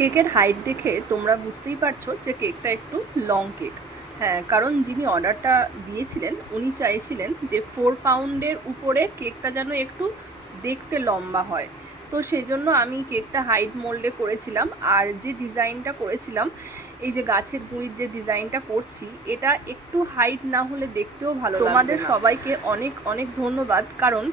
কেকের হাইট দেখে তোমরা বুঝতেই পারছো যে কেকটা একটু লং কেক। হ্যাঁ, কারণ যিনি অর্ডারটা দিয়েছিলেন উনি চাইছিলেন যে 4 পাউন্ডের উপরে কেকটা যেন একটু দেখতে লম্বা হয়। তো সেই জন্য আমি কেকটা হাইট মোল্ডে করেছিলাম। আর যে ডিজাইনটা করেছিলাম, এই যে গাছের গুঁড়ির যে ডিজাইনটা করছি, এটা একটু হাইট না হলে দেখতেও ভালো লাগবে না। তোমাদের সবাইকে অনেক অনেক ধন্যবাদ, কারণ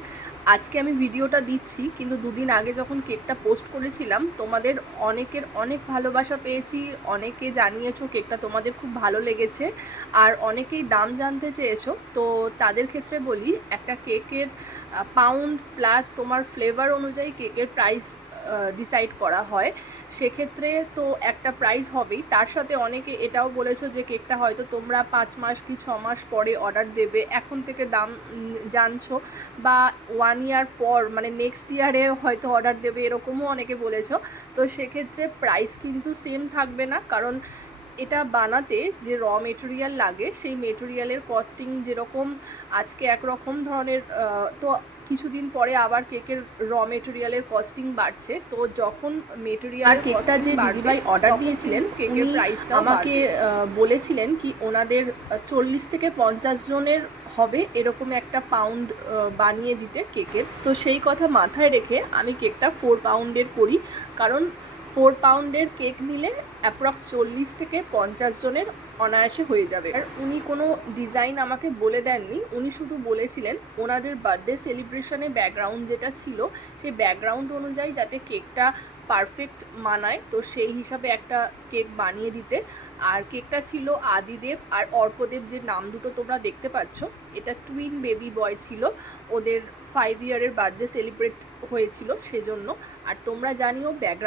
আজকে আমি ভিডিওটা দিচ্ছি কিন্তু দুদিন আগে যখন কেকটা পোস্ট করেছিলাম তোমাদের অনেকের অনেক ভালোবাসা পেয়েছি, অনেকে জানিয়েছো কেকটা তোমাদের খুব ভালো লেগেছে, আর অনেকেই দাম জানতে চেয়েছো। তো তাদের ক্ষেত্রে বলি, একটা কেকের পাউন্ড প্লাস তোমার ফ্লেভার অনুযায়ী কেকের প্রাইস ডিসাইড করা হয়। সেক্ষেত্রে তো একটা প্রাইস হবেই, তার সাথে অনেকে এটাও বলেছো যে কেকটা হয়তো তোমরা 5 মাস কি 6 মাস পরে অর্ডার দেবে, এখন থেকে দাম জানছো, বা 1 ইয়ার পর মানে নেক্সট ইয়ারে হয়তো অর্ডার দেবে, এরকমও অনেকে বলেছো। তো সেক্ষেত্রে প্রাইস কিন্তু সেম থাকবে না, কারণ এটা বানাতে যে র মেটেরিয়াল লাগে সেই মেটেরিয়ালের কস্টিং যেরকম আজকে একরকম ধরনের, তো কিছুদিন পরে আবার কেকের র মেটেরিয়ালের কস্টিং বাড়ছে। তো যখন মেটেরিয়াল কেকটা যে দিদিভাই অর্ডার দিয়েছিলেন, কেকের প্রাইসটা আমাকে বলেছিলেন কি ওনাদের 40 থেকে 50 জনের হবে এরকম একটা পাউন্ড বানিয়ে দিতে কেকের। তো সেই কথা মাথায় রেখে আমি কেকটা 4 পাউন্ডের করি, কারণ 4 পাউন্ডের কেক নিলে অ্যাপ্রক্স 40 থেকে 50 জনের অনায়াসে হয়ে যাবে। আর উনি কোনো ডিজাইন আমাকে বলে দেননি, উনি শুধু বলেছিলেন ওনাদের বার্থডে সেলিব্রেশনে ব্যাকগ্রাউন্ড যেটা ছিল সেই ব্যাকগ্রাউন্ড অনুযায়ী যাতে কেকটা পারফেক্ট মানায়, তো সেই হিসাবে একটা কেক বানিয়ে দিতে। আর কেকটা ছিল আদিদেব আর অর্কদেব, যে নাম দুটো তোমরা দেখতে পাচ্ছ, এটা টুইন বেবি বয় ছিল, ওদের 5 ইয়ারের বার্থডে সেলিব্রেট হয়েছিল সেজন্য। আর তোমরা জানিও ব্যাকগ্রাউন্ড